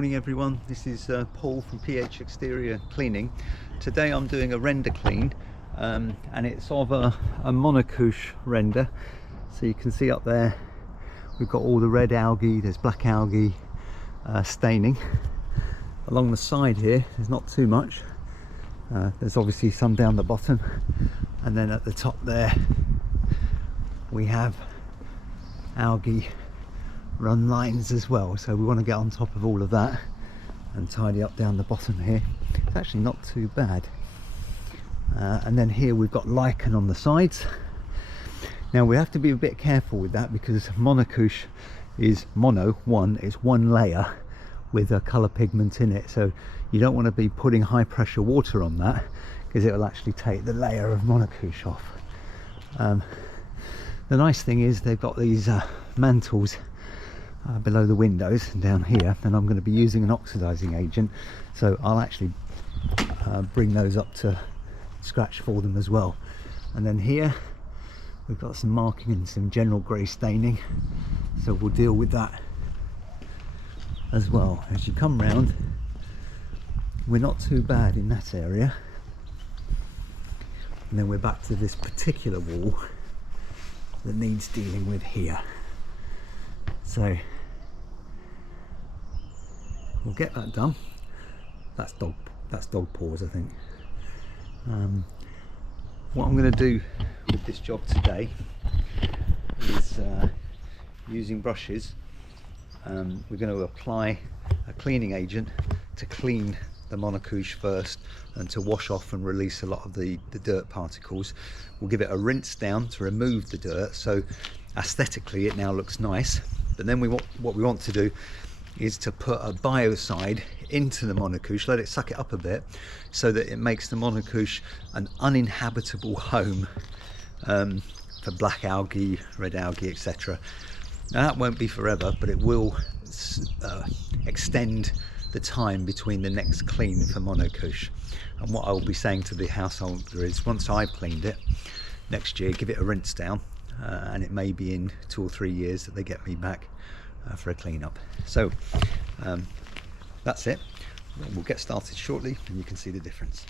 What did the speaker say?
Morning everyone, this is Paul from PH Exterior Cleaning. Today I'm doing a render clean and it's of a Monocouche render. So you can see up there we've got all the red algae, there's black algae staining. Along the side here there's not too much, there's obviously some down the bottom, and then at the top there we have algae run lines as well, so we want to get on top of all of that and tidy up down the bottom here. It's actually not too bad. And then here we've got lichen on the sides. Now we have to be a bit careful with that because Monocouche is it's one layer with a colour pigment in it, so you don't want to be putting high pressure water on that because it will actually take the layer of Monocouche off. The nice thing is they've got these mantles below the windows and down here, and I'm going to be using an oxidizing agent, so I'll actually bring those up to scratch for them as well. And then here we've got some marking and some general grey staining, so we'll deal with that as well. As you come round, we're not too bad in that area, and then we're back to this particular wall that needs dealing with here. So we'll get that done. That's dog paws, I think. What I'm going to do with this job today is using brushes. We're going to apply a cleaning agent to clean the Monocouche first and to wash off and release a lot of the dirt particles. We'll give it a rinse down to remove the dirt, so aesthetically it now looks nice. But then what we want to do is to put a Biocide into the Monocouche, let it suck it up a bit, so that it makes the Monocouche an uninhabitable home for black algae, red algae, etc. Now that won't be forever, but it will extend the time between the next clean for Monocouche. And what I will be saying to the householder is, once I've cleaned it next year, give it a rinse down, and it may be in 2 or 3 years that they get me back for a clean-up. So that's it. We'll get started shortly and you can see the difference.